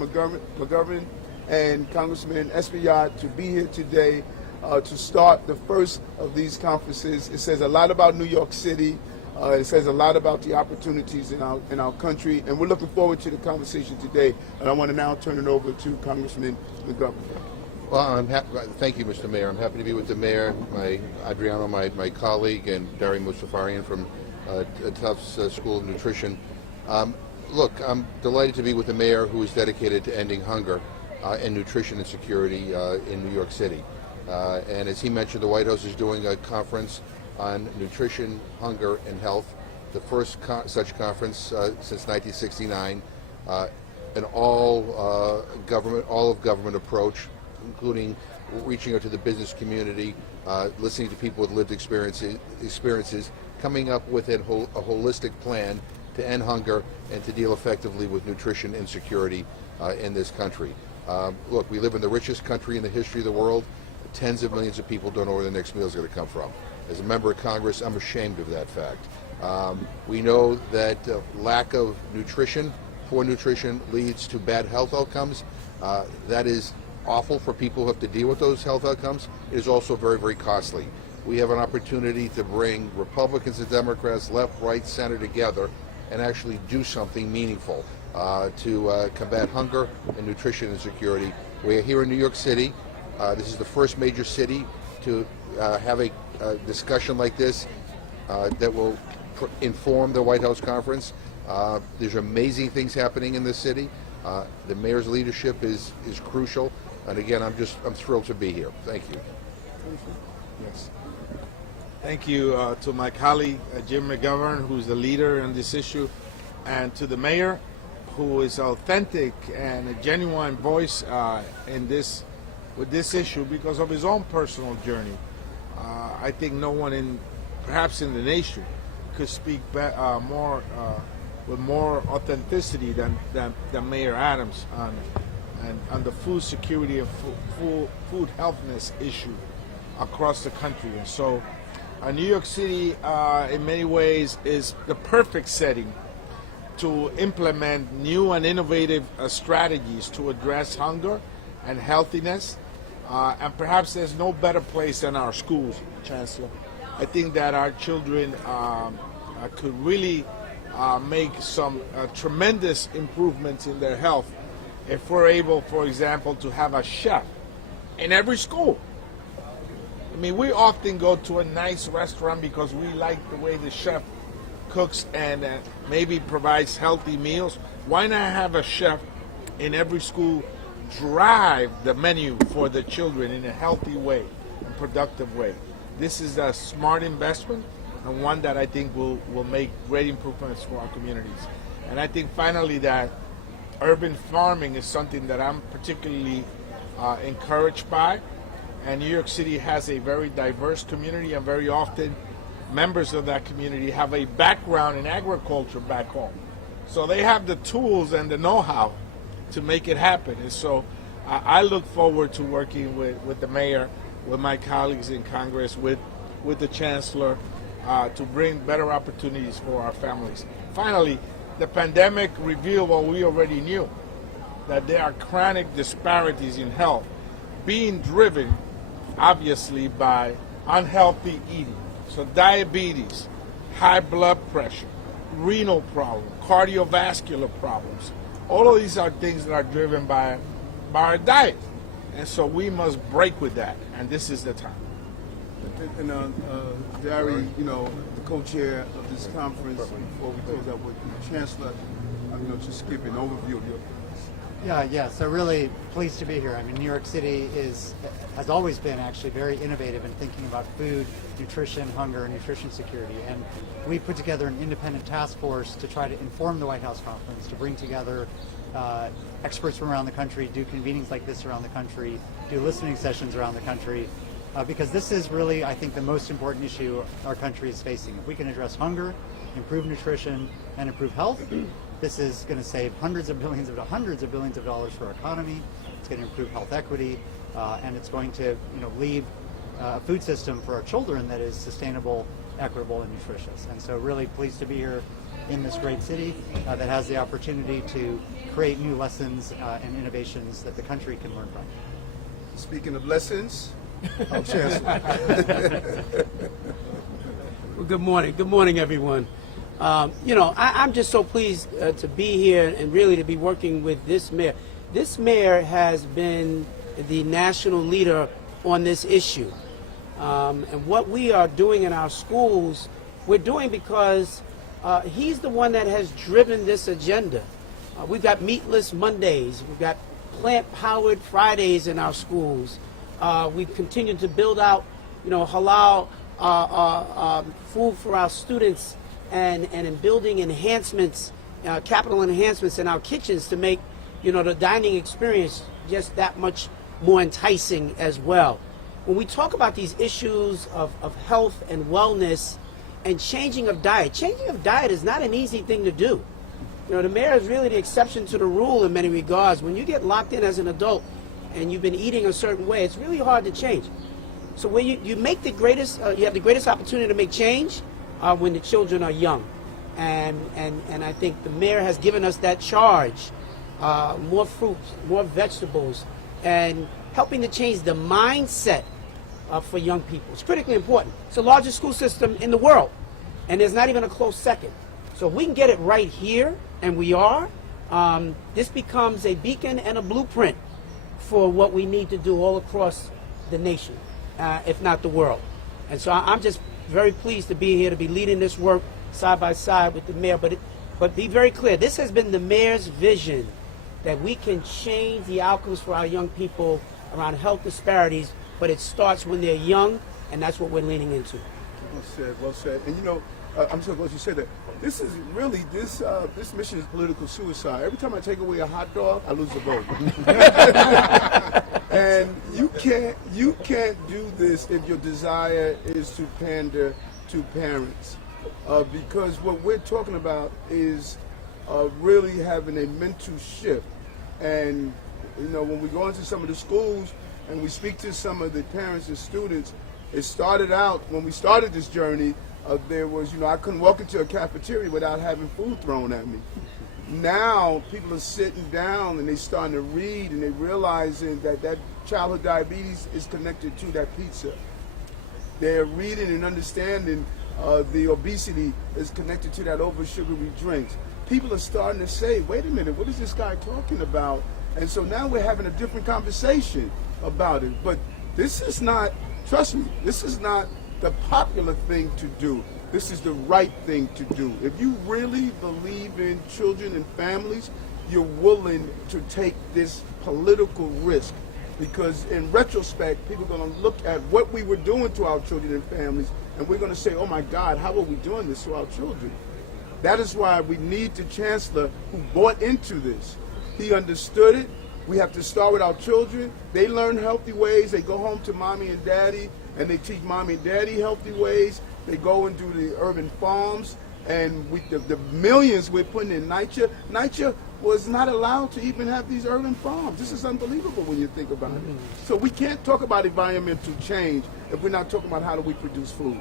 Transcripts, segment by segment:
McGovern and Congressman Espaillat to be here today to start the first of these conferences. It says a lot about New York City. It says a lot about the opportunities in our country, and we're looking forward to the conversation today. And I want to now turn it over to Congressman McGovern. Well, thank you, Mr. Mayor. I'm happy to be with the mayor, Adriano, my colleague, and Dari Mustafarian from Tufts School of Nutrition. Look, I'm delighted to be with the mayor, who is dedicated to ending hunger and nutrition insecurity in New York City. And as he mentioned, the White House is doing a conference on nutrition, hunger, and health, the first such conference since 1969, an all-of-government approach, including reaching out to the business community, listening to people with lived experiences, coming up with a holistic plan to end hunger and to deal effectively with nutrition insecurity in this country. Look, we live in the richest country in the history of the world. Tens of millions of people don't know where the next meal is going to come from. As a member of Congress, I'm ashamed of that fact. We know that lack of nutrition, poor nutrition, leads to bad health outcomes. That is awful for people who have to deal with those health outcomes. It is also very, very costly. We have an opportunity to bring Republicans and Democrats, left, right, center together and actually do something meaningful to combat hunger and nutrition insecurity. We're here in New York City. This is the first major city to have a discussion like this that will inform the White House conference. There's amazing things happening in this city. The mayor's leadership is crucial, and again, I'm thrilled to be here. Thank you. Yes. Thank you to my colleague Jim McGovern, who's the leader in this issue, and to the mayor, who is authentic and a genuine voice with this issue because of his own personal journey. I think no one perhaps in the nation could speak with more authenticity than Mayor Adams on the food security and food healthiness issue across the country. And so New York City, in many ways, is the perfect setting to implement new and innovative strategies to address hunger and healthiness. And perhaps there's no better place than our schools, Chancellor. I think that our children could really make some tremendous improvements in their health if we're able, for example, to have a chef in every school. I mean, we often go to a nice restaurant because we like the way the chef cooks and maybe provides healthy meals. Why not have a chef in every school drive the menu for the children in a healthy way, a productive way? This is a smart investment and one that I think will make great improvements for our communities. And I think finally that urban farming is something that I'm particularly encouraged by. And New York City has a very diverse community, and very often members of that community have a background in agriculture back home. So they have the tools and the know-how to make it happen. And so I look forward to working with the mayor, with my colleagues in Congress, with the chancellor, to bring better opportunities for our families. Finally, the pandemic revealed what we already knew, that there are chronic disparities in health being driven obviously by unhealthy eating. So diabetes, high blood pressure, renal problems, cardiovascular problems. All of these are things that are driven by our diet. And so we must break with that, and this is the time. And Dari, the co-chair of this conference, before we close out with the Chancellor, just give an overview of your So really pleased to be here. I mean, New York City has always been actually very innovative in thinking about food, nutrition, hunger, and nutrition security. And we put together an independent task force to try to inform the White House conference, to bring together experts from around the country, do convenings like this around the country, do listening sessions around the country, because this is really, I think, the most important issue our country is facing. If we can address hunger, improve nutrition, and improve health, this is going to save hundreds of billions of dollars for our economy. It's going to improve health equity, and it's going to, leave a food system for our children that is sustainable, equitable, and nutritious. And so, really pleased to be here in this great city that has the opportunity to create new lessons and innovations that the country can learn from. Speaking of lessons, our Chancellor. Well, good morning. Good morning, everyone. I'm just so pleased to be here and really to be working with this mayor. This mayor has been the national leader on this issue. And what we are doing in our schools, we're doing because he's the one that has driven this agenda. We've got meatless Mondays. We've got plant-powered Fridays in our schools. We've continued to build out, halal food for our students and in building enhancements, capital enhancements in our kitchens to make, the dining experience just that much more enticing as well. When we talk about these issues of health and wellness and changing of diet is not an easy thing to do. The mayor is really the exception to the rule in many regards. When you get locked in as an adult and you've been eating a certain way, it's really hard to change. So when you make the greatest, you have the greatest opportunity to make change when the children are young. And I think the mayor has given us that charge. More fruits, more vegetables, and helping to change the mindset for young people. It's critically important. It's the largest school system in the world, and there's not even a close second. So if we can get it right here, and we are, this becomes a beacon and a blueprint for what we need to do all across the nation, if not the world. And so I'm just very pleased to be here, to be leading this work side by side with the mayor. But be very clear, this has been the mayor's vision, that we can change the outcomes for our young people around health disparities, but it starts when they're young, and that's what we're leaning into. Well said, well said. And I'm so glad you said that. This is really, this mission is political suicide. Every time I take away a hot dog, I lose a vote. And you can't do this if your desire is to pander to parents. Because what we're talking about is really having a mental shift. And, when we go into some of the schools and we speak to some of the parents and students, it started out, when we started this journey, there was, I couldn't walk into a cafeteria without having food thrown at me. Now people are sitting down and they're starting to read and they're realizing that childhood diabetes is connected to that pizza. They're reading and understanding the obesity is connected to that over sugary drinks. People are starting to say, wait a minute, what is this guy talking about? And so now we're having a different conversation about it. But this is not, trust me, this is not the popular thing to do. This is the right thing to do. If you really believe in children and families, you're willing to take this political risk. Because in retrospect, people are going to look at what we were doing to our children and families, and we're going to say, oh my God, how are we doing this to our children? That is why we need the chancellor who bought into this. He understood it. We have to start with our children. They learn healthy ways. They go home to mommy and daddy, and they teach mommy and daddy healthy ways. They go and do the urban farms, and the millions we're putting in NYCHA was not allowed to even have these urban farms. This is unbelievable when you think about it. So we can't talk about environmental change if we're not talking about how do we produce food.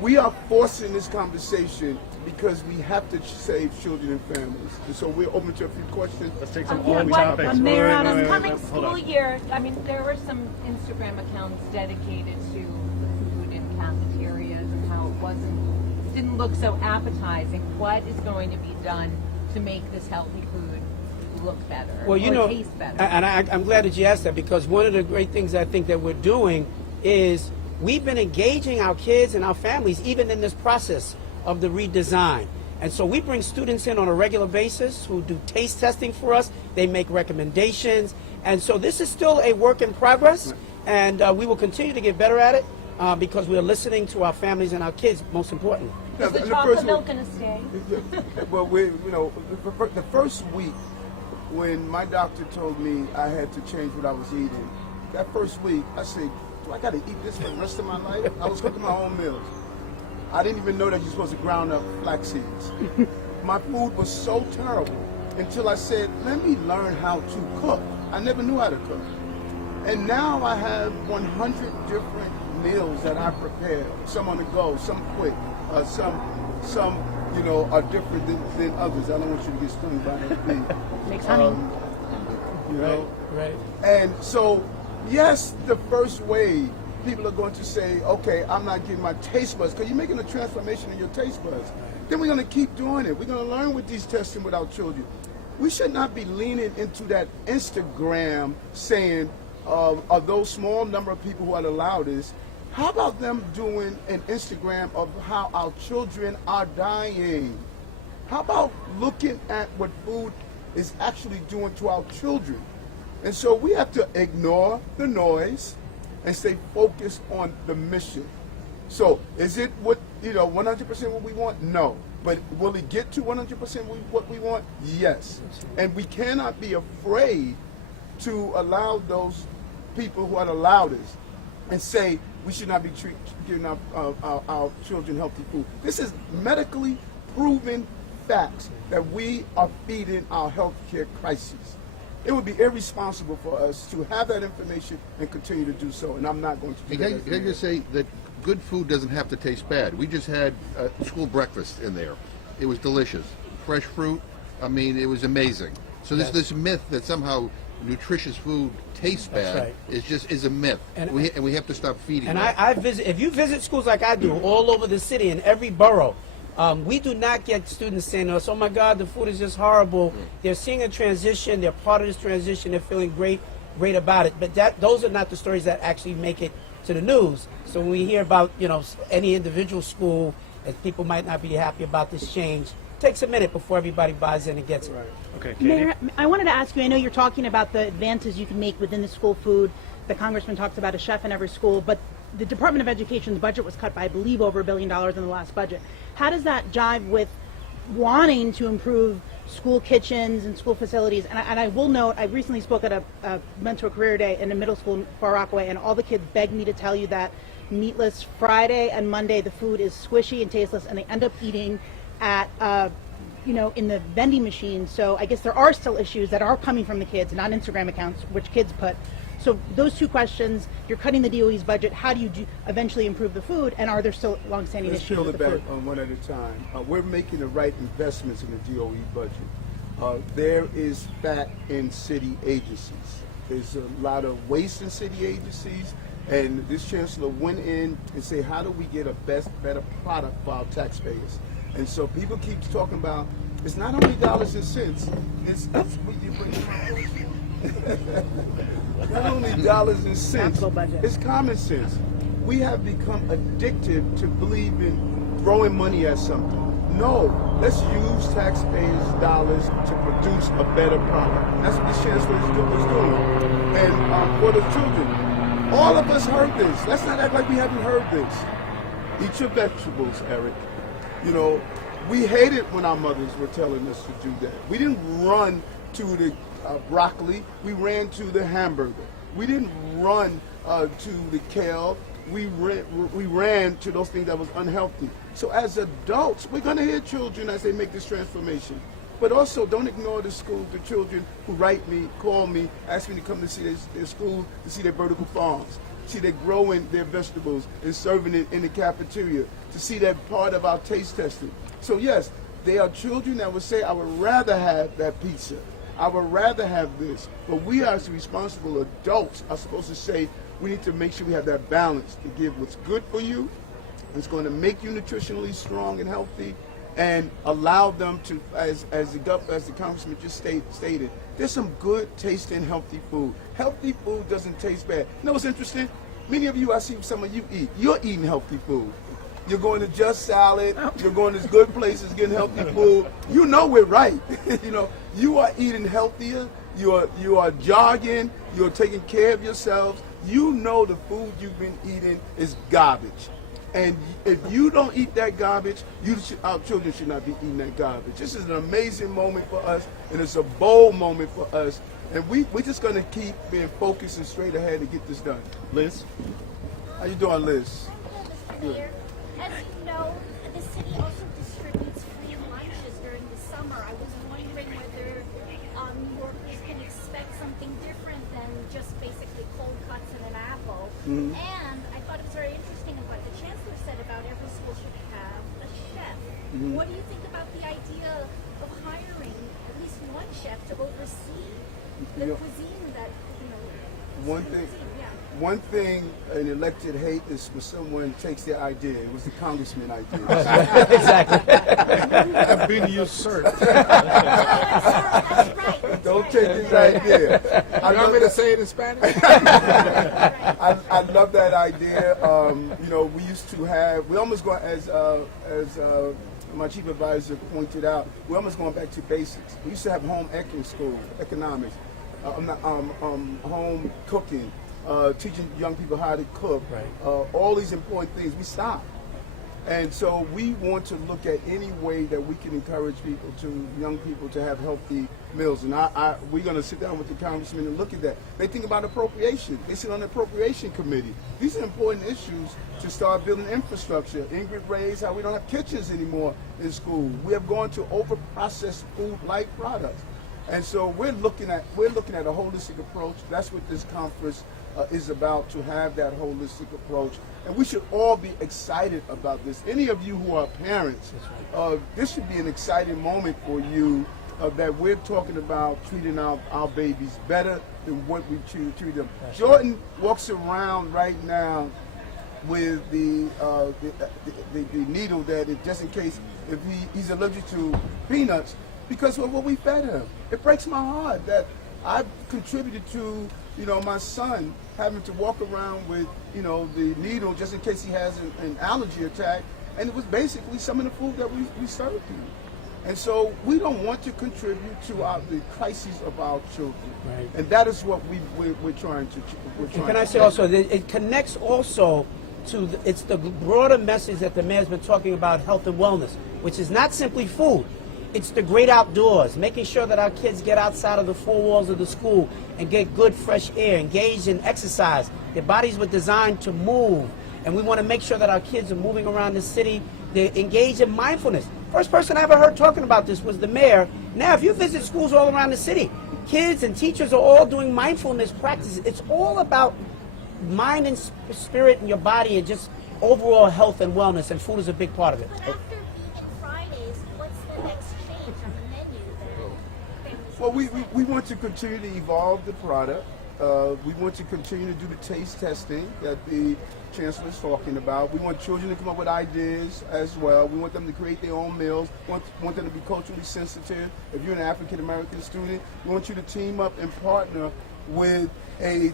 We are forcing this conversation because we have to save children and families. And so we're open to a few questions. Let's take some topics. Mayor Adams, coming school year, there were some Instagram accounts dedicated to the food in cafeterias and how it didn't look so appetizing. What is going to be done to make this healthy food look better, or taste better? And I'm glad that you asked that, because one of the great things I think that we're doing is we've been engaging our kids and our families even in this process of the redesign. And so we bring students in on a regular basis who do taste testing for us. They make recommendations. And so this is still a work in progress, and we will continue to get better at it because we are listening to our families and our kids, most importantly. Is the chocolate milk going to stay? Well, the first week when my doctor told me I had to change what I was eating, that first week I said, do I got to eat this for the rest of my life? I was cooking my own meals. I didn't even know that you're supposed to ground up flax seeds. My food was so terrible until I said, let me learn how to cook. I never knew how to cook. And now I have 100 different meals that I prepare. Some on the go, some quick, some you know, are different than others. I don't want you to get stung by that bee. Makes honey. You know? Right. And so, yes, the first way people are going to say, okay, I'm not getting my taste buds, because you're making a transformation in your taste buds. Then we're going to keep doing it. We're going to learn with these testing with our children. We should not be leaning into that Instagram saying, of those small number of people who are the loudest, how about them doing an Instagram of how our children are dying? How about looking at what food is actually doing to our children? And so we have to ignore the noise and stay focused on the mission. So is it what, 100% what we want? No. But will it get to 100% what we want? Yes. And we cannot be afraid to allow those people who are the loudest and say we should not be giving our children healthy food. This is medically proven facts that we are feeding our healthcare crisis. It would be irresponsible for us to have that information and continue to do so, and I'm not going to do that. Can I just say that good food doesn't have to taste bad. We just had school breakfast in there. It was delicious. Fresh fruit. I mean, it was amazing. So this myth that somehow nutritious food tastes bad is a myth, and we have to stop feeding. And that. I visit. If you visit schools like I do all over the city in every borough, we do not get students saying to us, "Oh my God, the food is just horrible." They're seeing a transition. They're part of this transition. They're feeling great about it. But those are not the stories that actually make it to the news. So when we hear about any individual school, and people might not be happy about this change, it takes a minute before everybody buys in and gets it. Right. Okay, Mayor, I wanted to ask you, I know you're talking about the advances you can make within the school food. The congressman talks about a chef in every school, but the Department of Education's budget was cut by, I believe, over $1 billion in the last budget. How does that jive with wanting to improve school kitchens and school facilities? And I will note, I recently spoke at a mentor career day in a middle school in Far Rockaway, and all the kids begged me to tell you that meatless Friday and Monday, the food is squishy and tasteless, and they end up eating at in the vending machine. So I guess there are still issues that are coming from the kids, not Instagram accounts, which kids put. So those two questions, you're cutting the DOE's budget. How do you eventually improve the food? And are there still longstanding issues with the food? Let's peel it back one at a time. We're making the right investments in the DOE budget. There is fat in city agencies. There's a lot of waste in city agencies. And this chancellor went in and said, how do we get a better product for our taxpayers? And so people keep talking about, it's not only dollars and cents, it's not only dollars and cents, it's common sense. We have become addicted to believing throwing money at something. No, let's use taxpayers' dollars to produce a better product. That's what the chancellor is doing. And for the children, all of us heard this. Let's not act like we haven't heard this. Eat your vegetables, Eric. We hated when our mothers were telling us to do that. We didn't run to the broccoli. We ran to the hamburger. We didn't run to the kale. We ran to those things that was unhealthy. So as adults, we're going to hear children as they make this transformation. But also, don't ignore the children who write me, call me, ask me to come to see their school, to see their vertical farms, see they're growing their vegetables and serving it in the cafeteria, to see that part of our taste testing. So yes, there are children that would say, I would rather have that pizza. I would rather have this. But we as responsible adults are supposed to say, we need to make sure we have that balance to give what's good for you, it's going to make you nutritionally strong and healthy, and allow them to, as the congressman just stated, there's some good tasting healthy food. Healthy food doesn't taste bad. You know what's interesting? Many of you, I see some of you eat. You're eating healthy food. You're going to Just Salad. You're going to good places getting healthy food. You know we're right. You are eating healthier. You are jogging. You're taking care of yourselves. You know the food you've been eating is garbage. And if you don't eat that garbage, our children should not be eating that garbage. This is an amazing moment for us, and it's a bold moment for us. And we're just going to keep being focused and straight ahead to get this done. Liz? How you doing, Liz? Good, Mr. Mayor. As you know, the city also distributes free lunches during the summer. I was wondering whether New Yorkers can expect something different than just basically cold cuts and an apple. Mm-hmm. And I thought it was very interesting what the chancellor said about every school should have a chef. Mm-hmm. What do you think idea of hiring at least one chef to oversee the cuisine that, One thing, yeah. one thing an elected hate is when someone takes their idea. It was the congressman idea. Exactly. I've been usurped. That's right. Don't take his idea. You want me to say it in Spanish? I love that idea. We used to have. We almost going as my chief advisor pointed out. We're almost going back to basics. We used to have home econ school, economics, home cooking, teaching young people how to cook. Right. All these important things. We stopped. And so we want to look at any way that we can encourage young people to have healthy meals. And we're going to sit down with the congressman and look at that. They think about appropriation. They sit on the appropriation committee. These are important issues to start building infrastructure. Ingrid raised how we don't have kitchens anymore in school. We have gone to over-processed food-like products. And so we're looking at a holistic approach. That's what this conference is about, to have that holistic approach. And we should all be excited about this. Any of you who are parents, this should be an exciting moment for you, that we're talking about treating our babies better than what we treat them. Jordan walks around right now with the needle that is just in case if he's allergic to peanuts because of what we fed him. It breaks my heart that I've contributed to my son having to walk around with the needle just in case he has an allergy attack, and it was basically some of the food that we served him. And so we don't want to contribute to the crises of our children. Right. And that is what we're trying to Can I say also that it connects also to it's the broader message that the mayor's been talking about, health and wellness, which is not simply food. It's the great outdoors, making sure that our kids get outside of the four walls of the school and get good fresh air, engage in exercise. Their bodies were designed to move, and we want to make sure that our kids are moving around the city. They engage in mindfulness. First person I ever heard talking about this was the mayor. Now, if you visit schools all around the city, kids and teachers are all doing mindfulness practices. It's all about mind and spirit and your body and just overall health and wellness, and food is a big part of it. But after Vegan Fridays, what's the next change on the menu that families Well, we want to continue to evolve the product. We want to continue to do the taste testing that the chancellor is talking about. We want children to come up with ideas as well. We want them to create their own meals. We want them to be culturally sensitive. If you're an African American student, we want you to team up and partner with a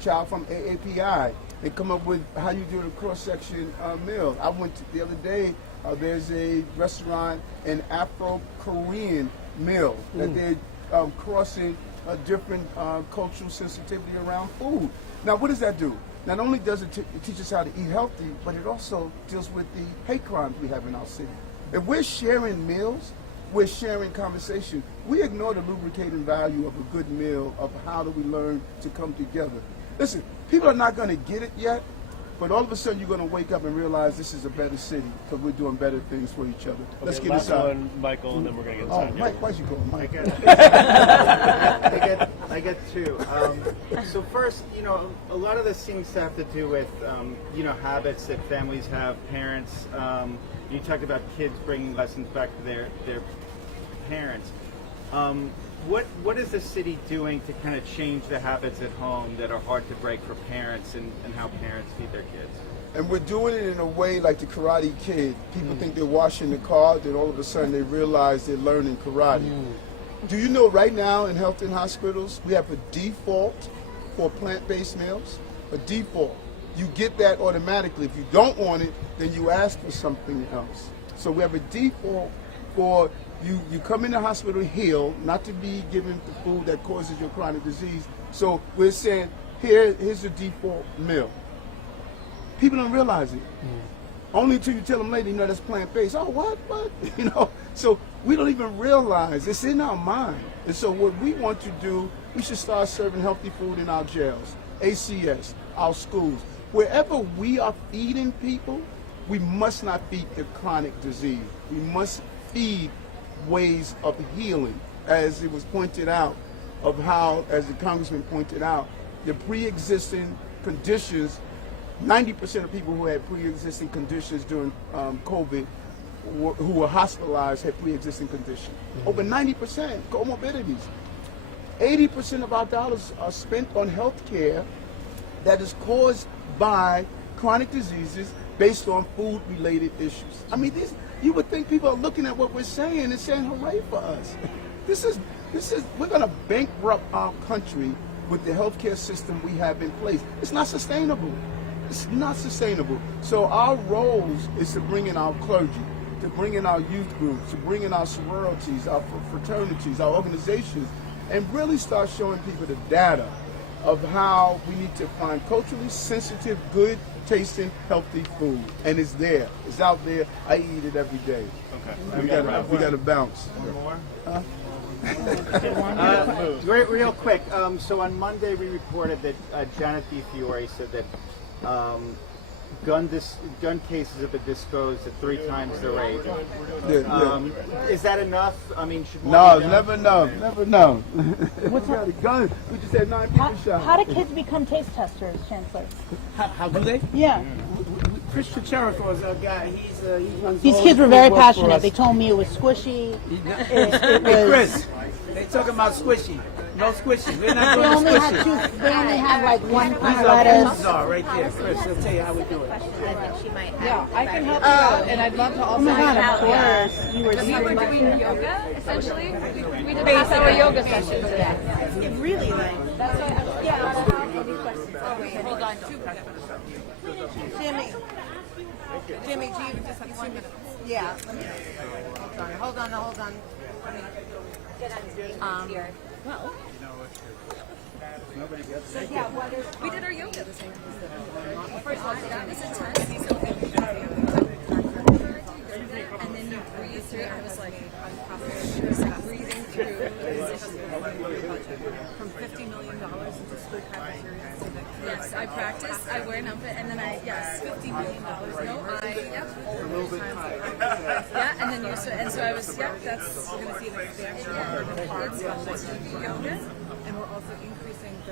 child from AAPI and come up with how you do a cross-section meal. I went the other day, there's a restaurant, an Afro-Korean meal that they're crossing a different cultural sensitivity around food. Now, what does that do? Not only does it teach us how to eat healthy, but it also deals with the hate crimes we have in our city. If we're sharing meals, we're sharing conversation. We ignore the lubricating value of a good meal, of how do we learn to come together. Listen, people are not going to get it yet, but all of a sudden you're going to wake up and realize this is a better city because we're doing better things for each other. Let's get last inside. one, Michael, and then we're going to get Oh, inside. Mike, why'd you call him Mike? I get two. So first, a lot of this seems to have to do with, habits that families have, parents. You talked about kids bringing lessons back to their parents. What is the city doing to kind of change the habits at home that are hard to break for parents and how parents feed their kids? And we're doing it in a way like the Karate Kid. People think they're washing the car, then all of a sudden they realize they're learning karate. Do you know right now in health and hospitals, we have a default for plant-based meals? A default. You get that automatically. If you don't want it, then you ask for something else. So we have a default for you come in the hospital healed, not to be given the food that causes your chronic disease. So we're saying, here's the default meal. People don't realize it. Only until you tell them later, that's plant-based. Oh, what? So we don't even realize it's in our mind. And so what we want to do, we should start serving healthy food in our jails, ACS, our schools. Wherever we are feeding people, we must not feed the chronic disease. We must feed ways of healing, as it was pointed out, of how, as the congressman pointed out, the pre-existing conditions, 90% of people who had pre-existing conditions during COVID who were hospitalized had pre-existing condition. Over 90% comorbidities. 80% of our dollars are spent on health care that is caused by chronic diseases based on food-related issues. I mean, you would think people are looking at what we're saying and saying, hooray for us. We're going to bankrupt our country with the healthcare system we have in place. It's not sustainable. It's not sustainable. So our roles is to bring in our clergy, to bring in our youth groups, to bring in our sororities, our fraternities, our organizations, and really start showing people the data of how we need to find culturally sensitive, good tasting, healthy food. And it's there. It's out there. I eat it every day. Okay. We got to bounce. One more? Huh? Real quick. So on Monday we reported that Janet DiFiore said that gun cases have been disclosed at 3 times the rate. Is that enough? I mean, should no, never enough. Never enough. What's got a gun? We just had 9 people shot. How do kids become taste testers, Chancellor? How do they? Yeah. Christian Cherico is a guy. He runs These all kids the were very food work for passionate. us. They told me it was squishy. Hey, Chris, they talking about squishy. No squishy. We're not They doing only had squishy. they only had like one pint These lettuce. are right there. Chris, I'll tell you how we do it. I think she might have. Yeah, I can help you out, and I'd love to also Oh my God, help of course. You were We were there. doing yoga, essentially. We did half-hour yoga sessions. Yeah. It really like. That's what I was, yeah. Any questions? Oh, wait, hold on. Jimmy, do you just have 2 minutes? Yeah. Let me. Hold on. Let me get on here. Well. We did our yoga the same time. First of all, that was intense. And then you breathe through. I was like, it was like breathing through. From $50 million into school cafeterias. Yes, I practiced. I went up it, and then $50 million. No, yeah, and then so I was, that's. We're going to see an expansion of the park, yoga, and we're also increasing